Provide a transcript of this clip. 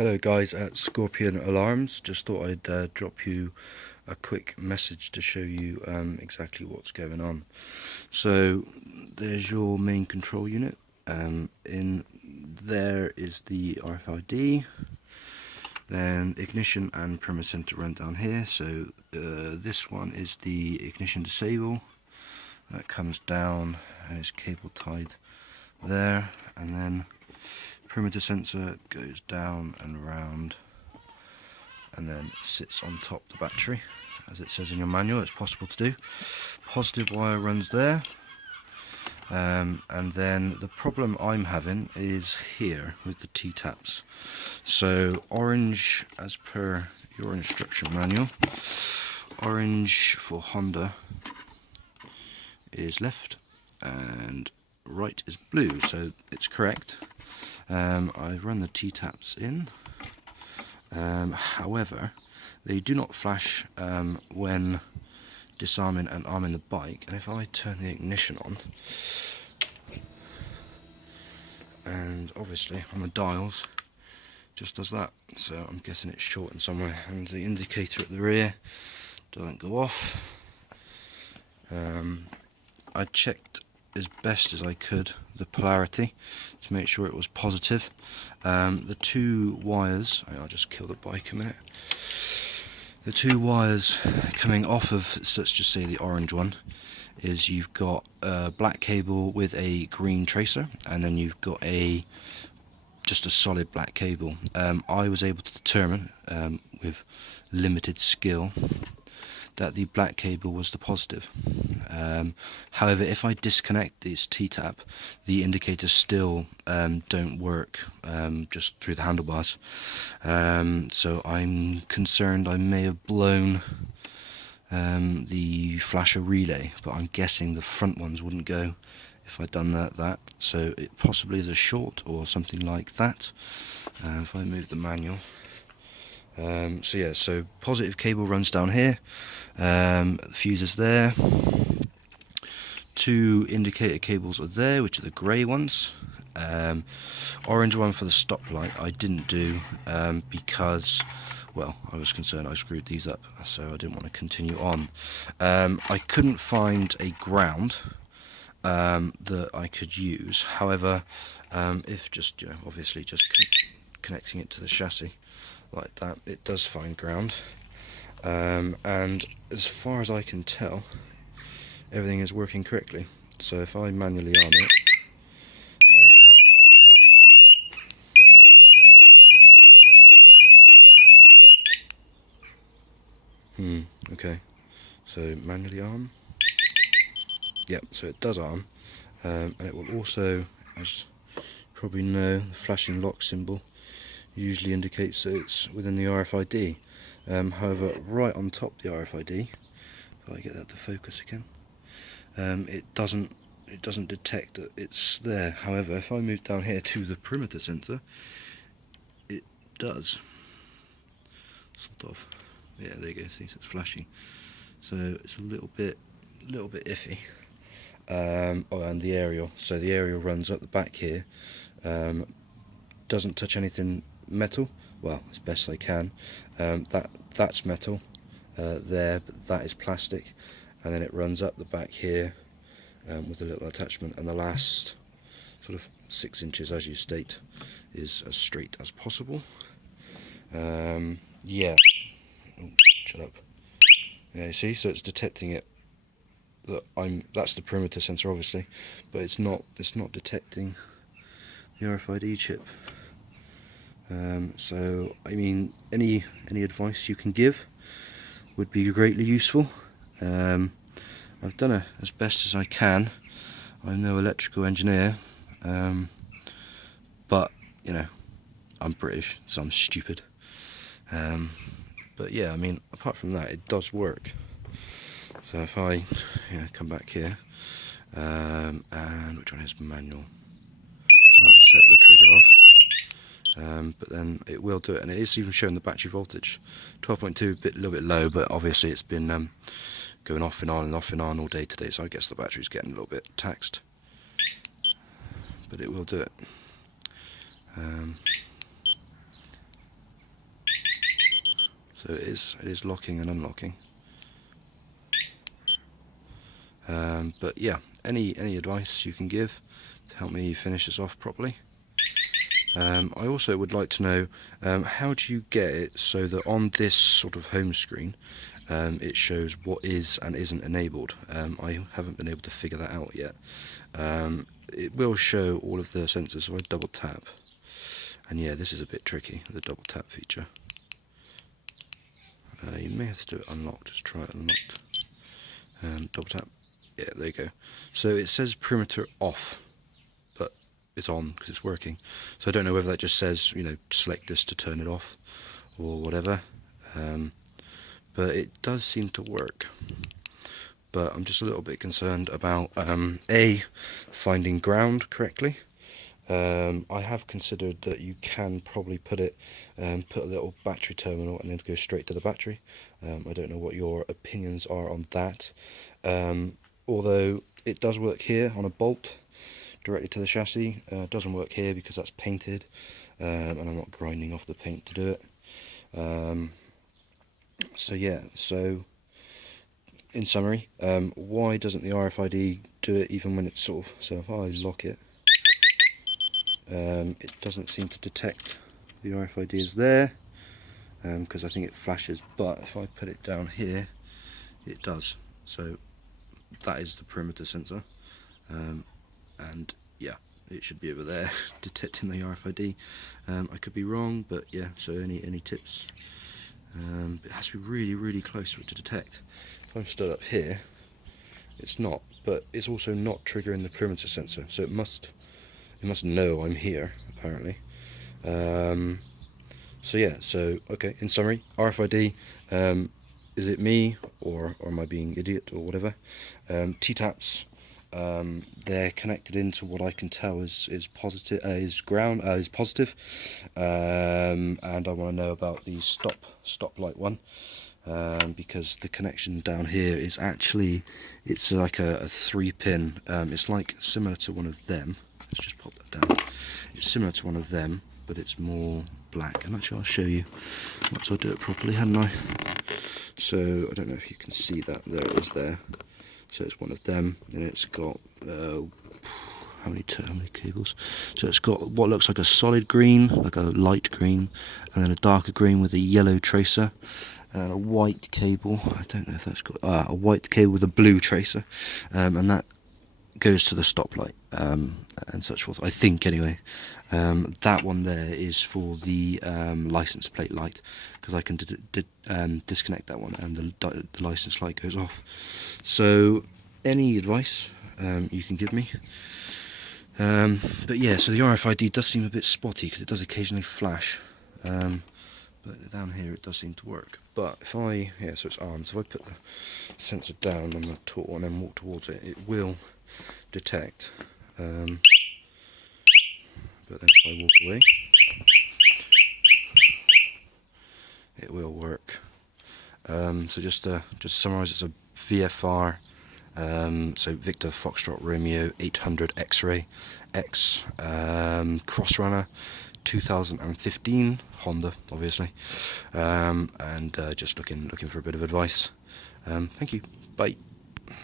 Hello guys at Scorpion Alarms. Just thought I'd drop you a quick message to show you exactly what's going on. So there's your main control unit. In there is the RFID. Then ignition and perimeter center run down here. So this one is the ignition disable. That comes down and is cable tied there, and then perimeter sensor goes down and around and then sits on top of the battery, as it says in your manual. It's possible to do. Positive wire runs there, and then the problem I'm having is here with the T-taps. So orange, as per your instruction manual, orange for Honda is left and right is blue, so it's correct. I've run the T-taps in, however they do not flash when disarming and arming the bike, and if I turn the ignition on, and obviously on the dials just does that, so I'm guessing it's short in somewhere, and the indicator at the rear doesn't go off. I checked as best as I could the polarity to make sure it was positive. The two wires, I'll just kill the bike a minute. The two wires coming off of, so let's just say the orange one, is you've got a black cable with a green tracer, and then you've got just a solid black cable. I was able to determine with limited skill that the black cable was the positive. However, if I disconnect this T-tap, the indicators still don't work just through the handlebars. So I'm concerned I may have blown the flasher relay, but I'm guessing the front ones wouldn't go if I'd done that. So it possibly is a short or something like that. If I move the manual. So yeah, so positive cable runs down here, the fuse is there, two indicator cables are there, which are the grey ones. Orange one for the stoplight I didn't do because, well, I was concerned I screwed these up, so I didn't want to continue on. I couldn't find a ground that I could use. However, if just, obviously just connecting it to the chassis like that, it does find ground, and as far as I can tell, everything is working correctly. So if I manually arm it, okay, so manually arm, yep, so it does arm, and it will also, as you probably know, the flashing lock symbol usually indicates that it's within the RFID. However, right on top of the RFID, if I get that to focus again, it doesn't detect that it's there. However, if I move down here to the perimeter sensor, it does. Sort of. Yeah, there you go. See, so it's flashing. So it's a little bit iffy. Oh, and the aerial. So the aerial runs up the back here. Doesn't touch anything metal, well, as best I can. That's metal there, but that is plastic, and then it runs up the back here with a little attachment, and the last sort of 6 inches, as you state, is as straight as possible. Yeah. Oh, shut up. Yeah, you see, so it's detecting it. That's the perimeter sensor, obviously, but it's not detecting the RFID chip. So I mean, any advice you can give would be greatly useful. I've done as best as I can. I'm no electrical engineer, but I'm British, so I'm stupid. But yeah, I mean, apart from that, it does work. So if I come back here, and which one is manual? I'll set the trigger off. But then it will do it, and it is even showing the battery voltage, 12.2, a little bit low, but obviously it's been going off and on and off and on all day today, so I guess the battery's getting a little bit taxed, but it will do it. So it is locking and unlocking. But yeah, any advice you can give to help me finish this off properly. I also would like to know, how do you get it so that on this sort of home screen it shows what is and isn't enabled. I haven't been able to figure that out yet. It will show all of the sensors, so I double tap, and yeah, this is a bit tricky, the double tap feature. You may have to do it unlocked, just try it unlocked. Double tap, yeah, there you go. So it says perimeter off, but it's on because it's working. So I don't know whether that just says, you know, select this to turn it off or whatever. But it does seem to work. But I'm just a little bit concerned about finding ground correctly. I have considered that you can probably put a little battery terminal and then go straight to the battery. I don't know what your opinions are on that. Although it does work here on a bolt directly to the chassis. It doesn't work here because that's painted, and I'm not grinding off the paint to do it. So yeah, so in summary, why doesn't the RFID do it even when it's sort of, so if I lock it, it doesn't seem to detect the RFID is there, because I think it flashes, but if I put it down here, it does. So that is the perimeter sensor, and yeah, it should be over there detecting the RFID. I could be wrong, but yeah, so any tips? It has to be really, really close for it to detect. If I'm stood up here, it's not, but it's also not triggering the perimeter sensor, so it must know I'm here, apparently. So yeah, so okay, in summary, RFID, is it me, or am I being idiot, or whatever? T-taps, they're connected into what I can tell is positive, is positive, and I want to know about the stoplight one, because the connection down here is actually, it's like a 3-pin. It's like similar to one of them. Let's just pop that down. It's similar to one of them, but it's more black. And actually, I'll show you once I do it properly, hadn't I? So I don't know if you can see that. There it is there. So it's one of them, and it's got how many cables? So it's got what looks like a solid green, like a light green, and then a darker green with a yellow tracer, and a white cable. I don't know if that's got a white cable with a blue tracer, and that goes to the stoplight, and such forth. I think anyway. That one there is for the license plate light, because I can disconnect that one and the license light goes off. So any advice you can give me? But yeah, so the RFID does seem a bit spotty because it does occasionally flash, but down here it does seem to work. But if I, yeah, so it's armed, so if I put the sensor down on the tool and then walk towards it, it will detect, but then if I walk away, it will work. So just to summarise, it's a VFR, so Victor Foxtrot Romeo 800 X-Ray X, Crossrunner 2015, Honda obviously, and just looking for a bit of advice. Thank you, bye.